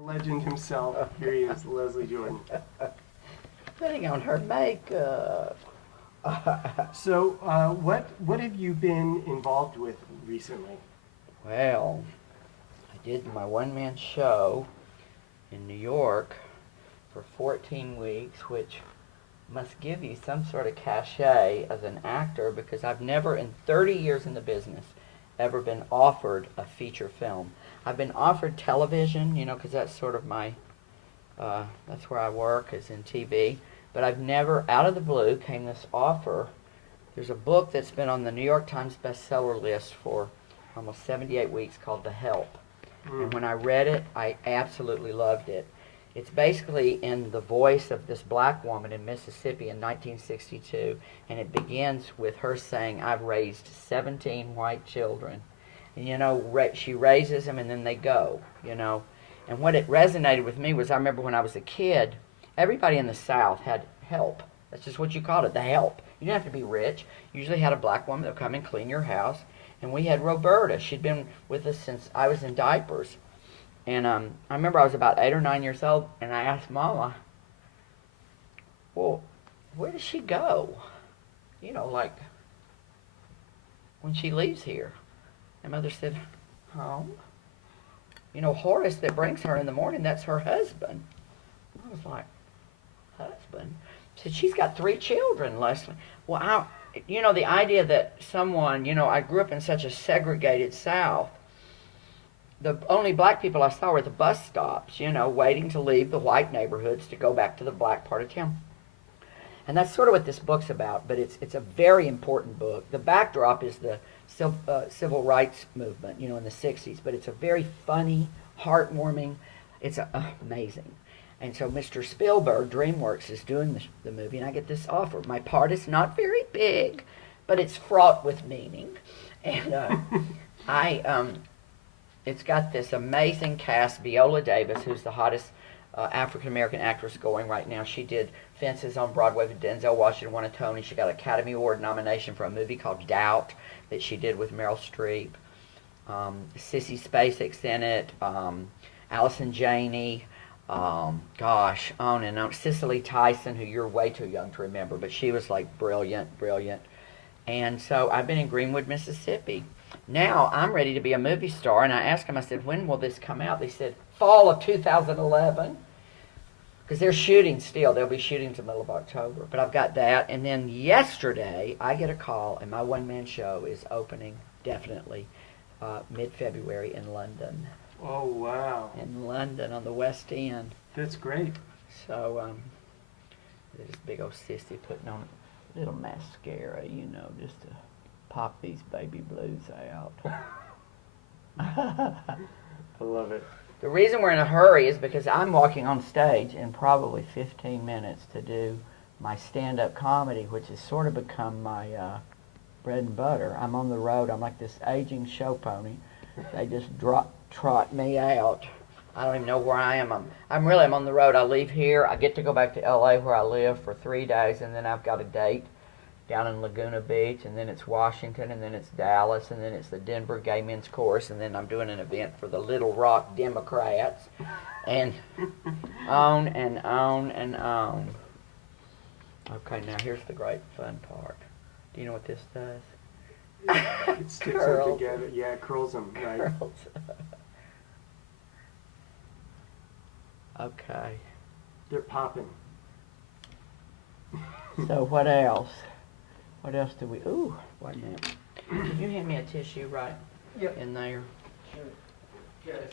The legend himself. Here he is, Leslie Jordan. Putting on her makeup. So, what have you been involved with recently? Well, I did my one-man show in New York for 14 weeks, which must give you some sort of cachet as an actor, because I've never in 30 years in the business ever been offered a feature film. I've been offered television, because that's sort of my, that's where I work, is in TV. But I've never, out of the blue, came this offer. There's a book that's been on the New York Times bestseller list for almost 78 weeks called The Help. And when I read it, I absolutely loved it. It's basically in the voice of this black woman in Mississippi in 1962, and it begins with her saying, "I've raised 17 white children." And she raises them and then they go, And what it resonated with me was, I remember when I was a kid, everybody in the South had help. That's just what you called it, the help. You didn't have to be rich. You usually had a black woman that would come and clean your house. And we had Roberta. She'd been with us since I was in diapers. And I remember I was about 8 or 9 years old, and I asked Mama, well, where does she go? Like, when she leaves here. And Mother said, home. Horace that brings her in the morning, that's her husband. I was like, husband? She said, she's got 3 children, Leslie. Well, the idea that someone, I grew up in such a segregated South. The only black people I saw were at the bus stops, waiting to leave the white neighborhoods to go back to the black part of town. And that's sort of what this book's about, but it's a very important book. The backdrop is the civil rights movement, in the 60s, but it's a very funny, heartwarming, it's amazing. And so Mr. Spielberg, DreamWorks, is doing the movie, and I get this offer. My part is not very big, but it's fraught with meaning. And it's got this amazing cast. Viola Davis, who's the hottest African-American actress going right now. She did Fences on Broadway with Denzel Washington, won a Tony. She got an Academy Award nomination for a movie called Doubt that she did with Meryl Streep. Sissy Spacek's in it. Allison Janney. On and on. Cicely Tyson, who you're way too young to remember, but she was like brilliant. And so I've been in Greenwood, Mississippi. Now I'm ready to be a movie star, and I asked them, I said, when will this come out? They said, fall of 2011, because they're shooting still. They'll be shooting to the middle of October. But I've got that, and then yesterday I get a call, and my one-man show is opening definitely mid-February in London. Oh, wow. In London on the West End. That's great. So, this big old sissy putting on a little mascara, just to pop these baby blues out. I love it. The reason we're in a hurry is because I'm walking on stage in probably 15 minutes to do my stand-up comedy, which has sort of become my bread and butter. I'm on the road. I'm like this aging show pony. They just trot me out. I don't even know where I am. I'm on the road. I leave here. I get to go back to LA where I live for 3 days, and then I've got a date down in Laguna Beach, and then it's Washington, and then it's Dallas, and then it's the Denver Gay Men's Chorus, and then I'm doing an event for the Little Rock Democrats, and on and on and on. Okay, now here's the great fun part. Do you know what this does? It sticks them together. Yeah, it curls them, right? Curls. Okay. They're popping. So what else? What else do we... Ooh, wait a minute. Can you hand me a tissue right Yep. in there? Sure. Yes.